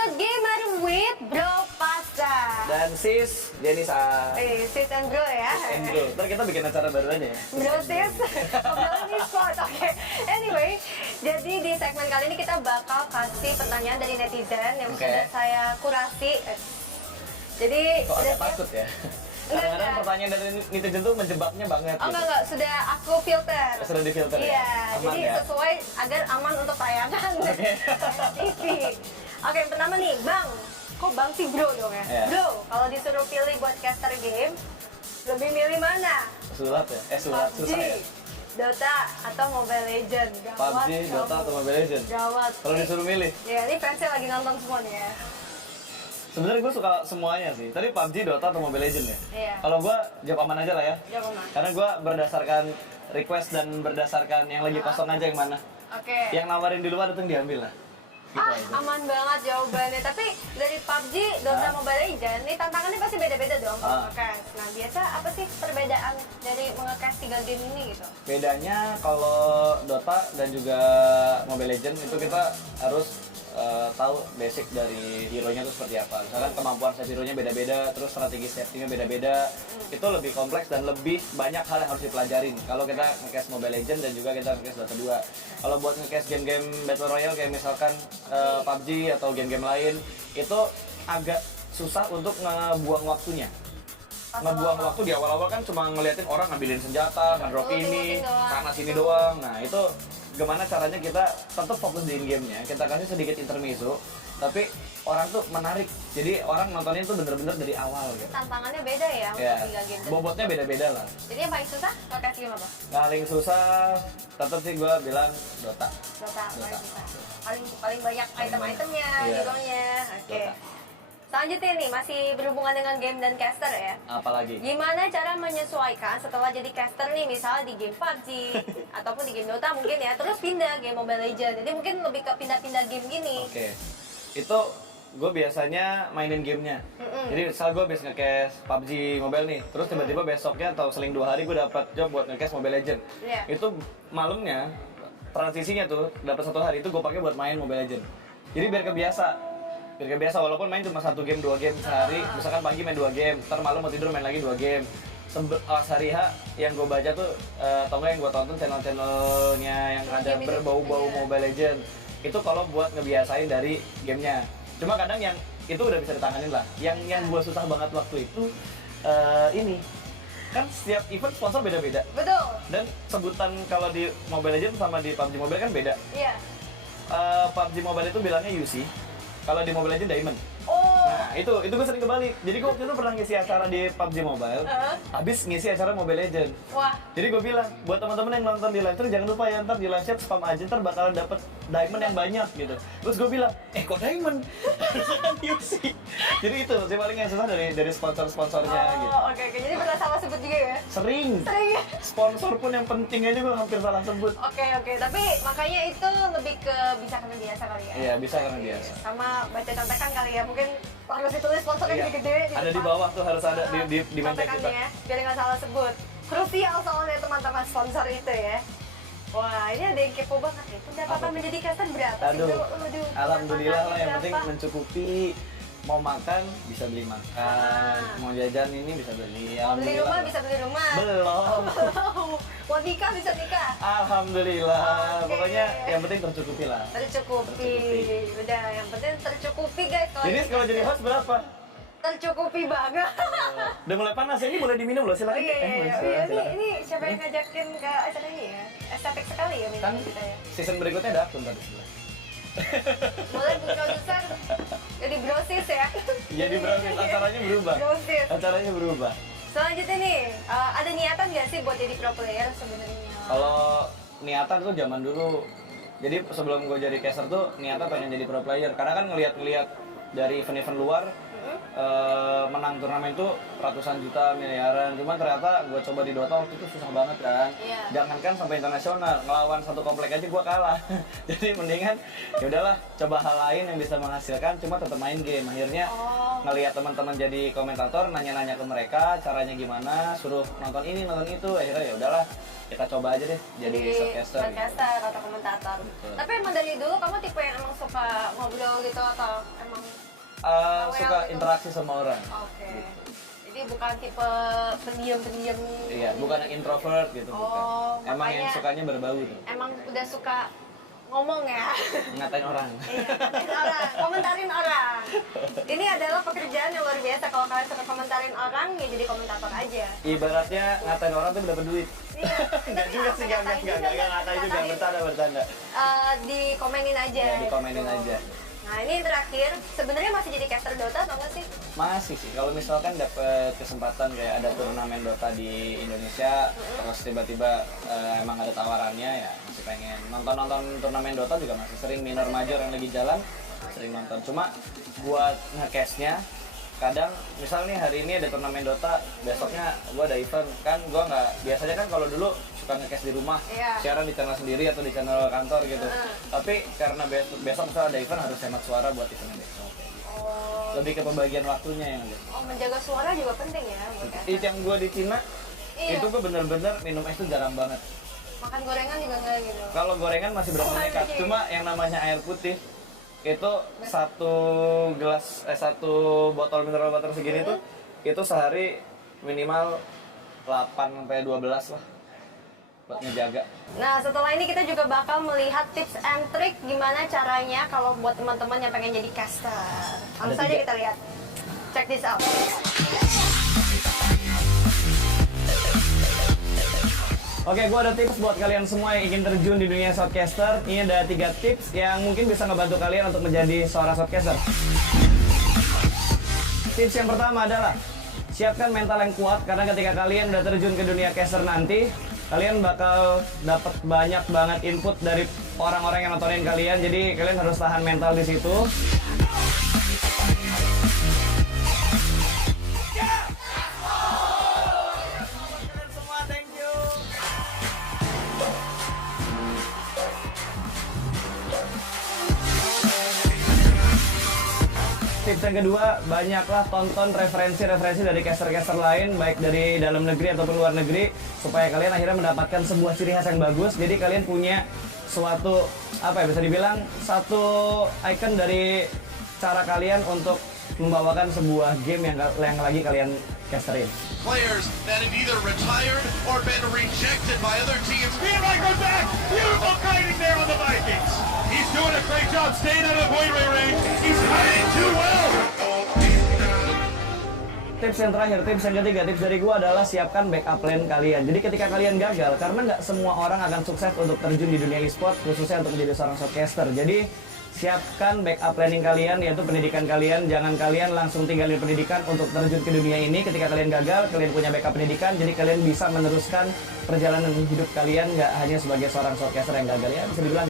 Good Gamer with Bro Pasta Dan Sis Denisa. Sis and Bro ya. Sis and Bro. Ntar kita bikin acara baru aja ya. Bro Sis, ngobrolin e-sport, oke. Anyway, jadi di segmen kali ini kita bakal kasih pertanyaan dari netizen yang sudah saya kurasi. Jadi kok agak takut ya? Kadang-kadang pertanyaan dari netizen tuh menjebaknya banget. Oh gitu. Enggak, sudah aku filter. Sudah difilter ya? Iya, Aman, jadi ya? sesuai agar aman untuk tayangan TV. Oke, yang pertama nih, Bang. Kok Bang sih Bro dong ya? Yeah. Bro, kalau disuruh pilih buat caster game, lebih milih mana? Sulap ya? Sulap, PUBG, susah ya? Dota, atau Mobile Legend? Gawat, PUBG, Dota, atau Mobile Legend? Gawat. Kalau disuruh milih? Ya, ini fansnya lagi nonton semua nih ya. Sebenarnya gue suka semuanya sih. Tadi PUBG, Dota, atau Mobile Legend ya? Iya. Kalau gue jawab aman aja lah ya. Jawab aman. Karena gue berdasarkan request dan berdasarkan yang lagi kosong aja yang mana. Oke. Yang nawarin di luar itu yang diambil lah. Gitu aja. Aman banget jawabannya. Tapi dari PUBG, Dota, Mobile Legends, ini tantangannya pasti beda-beda dong kalau nge-cast. Nah, biasa apa sih perbedaan dari nge-cast 3 game ini gitu? Bedanya kalau Dota dan juga Mobile Legends itu kita harus tahu basic dari hero-nya itu seperti apa. Misalkan kemampuan set hero-nya beda-beda, terus strategi safety-nya beda-beda. Itu lebih kompleks dan lebih banyak hal yang harus dipelajarin. Kalau kita nge-cast Mobile Legends dan juga kita nge-cast Dota 2. Kalau buat nge-cast game-game Battle Royale kayak misalkan PUBG atau game-game lain, itu agak susah untuk ngebuang waktunya. Ngebuang waktu di awal-awal kan cuma ngeliatin orang ngambilin senjata, ngedrop ini, sana sini doang. Nah itu gimana caranya kita tetap fokus di in-game-nya, kita kasih sedikit intermezzo, tapi orang tuh menarik. Jadi orang nontonin tuh bener-bener dari awal gitu. Tantangannya beda ya untuk 3 game. Bobotnya beda-beda lah. Jadi yang paling susah nge-cast game apa? Paling susah, tetap sih gue bilang Dota. Dota. Paling susah. Paling banyak item-itemnya, hero-nya. Oke. Dota. Selanjutnya nih, masih berhubungan dengan game dan caster ya. Apalagi? Gimana cara menyesuaikan setelah jadi caster nih, misalnya di game PUBG ataupun di game Dota mungkin ya, terus pindah game Mobile Legends. Jadi mungkin lebih ke pindah-pindah game gini. Oke. Itu gue biasanya mainin gamenya. Jadi misal gue biasa nge-cast PUBG Mobile nih, terus tiba-tiba besoknya atau seling 2 hari gue dapat job buat nge-cast Mobile Legends. Iya. Itu malamnya transisinya tuh dapat 1 hari itu gue pakai buat main Mobile Legends. Jadi biar kebiasa walaupun main cuma 1 game 2 game sehari, misalkan pagi main 2 game, ntar malam mau tidur main lagi 2 game. Hari H yang gue baca tuh atau enggak yang gue tonton channel-channelnya yang ada berbau-bau Mobile Legends itu kalau buat ngebiasain dari gamenya. Cuma kadang yang itu udah bisa ditanganin lah. Yang gue susah banget waktu itu ini kan setiap event sponsor beda-beda. Betul. Dan sebutan kalau di Mobile Legends sama di PUBG Mobile kan beda. Iya. PUBG Mobile itu bilangnya UC, kalau di Mobile Legends Diamond. Oh. Nah, itu gue sering kebalik. Jadi gue waktu itu pernah ngisi acara di PUBG Mobile, habis ngisi acara Mobile Legends. Wah. Jadi gue bilang, buat teman-teman yang nonton di live stream jangan lupa ya, ntar di live chat spam aja, ntar bakalan dapet diamond yang banyak gitu. Terus gue bilang, kok diamond? Harusnya kan UC. Jadi itu sih paling yang susah dari sponsor-sponsornya gitu. Oke. Jadi pernah salah sebut juga ya? Sering ya? Sponsor pun yang penting aja gue hampir salah sebut. Oke. Tapi makanya itu lebih ke bisa karena biasa kali ya? Iya, bisa karena biasa. Sama baca contekan kali ya, mungkin harus ditulis sponsornya gede-gede. Ada di bawah tuh, harus ada di meja kita. Ya, biar nggak salah sebut. Krusial soalnya teman-teman sponsor itu ya. Wah, ini ada yang kepo banget nih. Pendapatan menjadi caster berapa sih? Aduh, alhamdulillah lah, yang penting mencukupi. Mau makan bisa beli makan, mau jajan ini bisa beli. Mau beli rumah bisa beli rumah. Belum. Mau nikah bisa nikah. Alhamdulillah. Pokoknya yang penting tercukupi lah. Tercukupi. Udah, yang penting tercukupi guys. Jadi kalau jadi host berapa? Tercukupi banget. Udah mulai panas, ini boleh diminum loh, silakan. Iya. Ini siapa yang ngajakin ke acara ini ya? Estetik sekali ya Kan minum kita ya. season berikutnya ada akun tadi sebelah. Mulai Bu Produser jadi brosis ya. Jadi brosis, acaranya berubah. Brosis. Acaranya berubah. Selanjutnya nih, ada niatan nggak sih buat jadi pro player sebenarnya? Kalau niatan tuh zaman dulu. Jadi sebelum gue jadi caster tuh niatan pengen jadi pro player. Karena kan ngeliat dari event-event luar menang turnamen tuh ratusan juta, miliaran. Cuman ternyata gue coba di Dota waktu itu susah banget kan. Iya. Jangankan sampai internasional, ngelawan satu komplek aja gue kalah. Jadi mendingan ya udahlah coba hal lain yang bisa menghasilkan, cuma tetap main game. Akhirnya ngelihat teman-teman jadi komentator, nanya-nanya ke mereka caranya gimana, suruh nonton ini nonton itu. Akhirnya ya udahlah kita coba aja deh jadi showcaster. Showcaster atau komentator. Betul. Tapi emang dari dulu kamu tipe yang emang suka ngobrol gitu atau emang Suka gitu? interaksi sama orang. Oke. Jadi bukan tipe pendiam-pendiam. Iya, bukan yang introvert gitu, bukan. Emang yang makanya sukanya berbau tuh. emang udah suka ngomong ya. Ngatain orang. Iya, komentarin orang, komentarin orang. Ini adalah pekerjaan yang luar biasa. Kalau kalian suka komentarin orang, ya jadi komentator aja. Ibaratnya ngatain orang tuh dapat duit. Iya. Enggak juga sih, enggak ngatain juga, bercanda. Dikomenin aja. Ya, dikomenin gitu. aja. Nah ini yang terakhir, sebenarnya masih jadi caster Dota atau enggak sih? Masih sih, kalau misalkan dapat kesempatan kayak ada turnamen Dota di Indonesia, terus tiba-tiba emang ada tawarannya ya masih pengen nonton turnamen Dota juga masih sering, minor major yang lagi jalan sering nonton. Cuma buat nge-cashnya kadang misal nih hari ini ada turnamen Dota, besoknya gua ada event kan, gua nggak biasanya kan kalau dulu suka nge-cash di rumah, siaran di channel sendiri atau di channel kantor gitu. Tapi karena besok misalnya ada event harus hemat suara buat eventnya besok. Lebih ke pembagian waktunya yang gitu. Menjaga suara juga penting ya buat caster. Itu yang gua di Cina itu gua bener-bener minum es tuh jarang banget. Makan gorengan juga enggak gitu. Kalau gorengan masih berapa nekat, cuma yang namanya air putih itu satu botol mineral water segini tuh itu sehari minimal 8-12 lah buat ngejaga. Nah setelah ini kita juga bakal melihat tips and trick gimana caranya kalau buat teman-teman yang pengen jadi caster. Langsung saja kita lihat. Check this out. Oke, gue ada tips buat kalian semua yang ingin terjun di dunia shotcaster. Ini ada 3 tips yang mungkin bisa ngebantu kalian untuk menjadi seorang shotcaster. Tips yang pertama adalah siapkan mental yang kuat, karena ketika kalian udah terjun ke dunia caster nanti, kalian bakal dapat banyak banget input dari orang-orang yang nontonin kalian. Jadi kalian harus tahan mental di situ. Tips yang kedua, banyaklah tonton referensi-referensi dari caster-caster lain, baik dari dalam negeri ataupun luar negeri, supaya kalian akhirnya mendapatkan sebuah ciri khas yang bagus. Jadi kalian punya suatu, bisa dibilang satu icon dari cara kalian untuk membawakan sebuah game yang lagi kalian casterin. Players that have either retired or been rejected by other teams. Levi goes back. Beautiful kiting there on the Vikings. He's doing a great job staying out of the point range. He's kiting too well. Tips yang terakhir, tips yang ketiga, tips dari gua adalah siapkan backup plan kalian. Jadi ketika kalian gagal, karena nggak semua orang akan sukses untuk terjun di dunia e-sport, khususnya untuk menjadi seorang shotcaster. Jadi siapkan backup planning kalian, yaitu pendidikan kalian. Jangan kalian langsung tinggalin pendidikan untuk terjun ke dunia ini. Ketika kalian gagal, kalian punya backup pendidikan, jadi kalian bisa meneruskan perjalanan hidup kalian nggak hanya sebagai seorang shotcaster yang gagal, ya bisa dibilang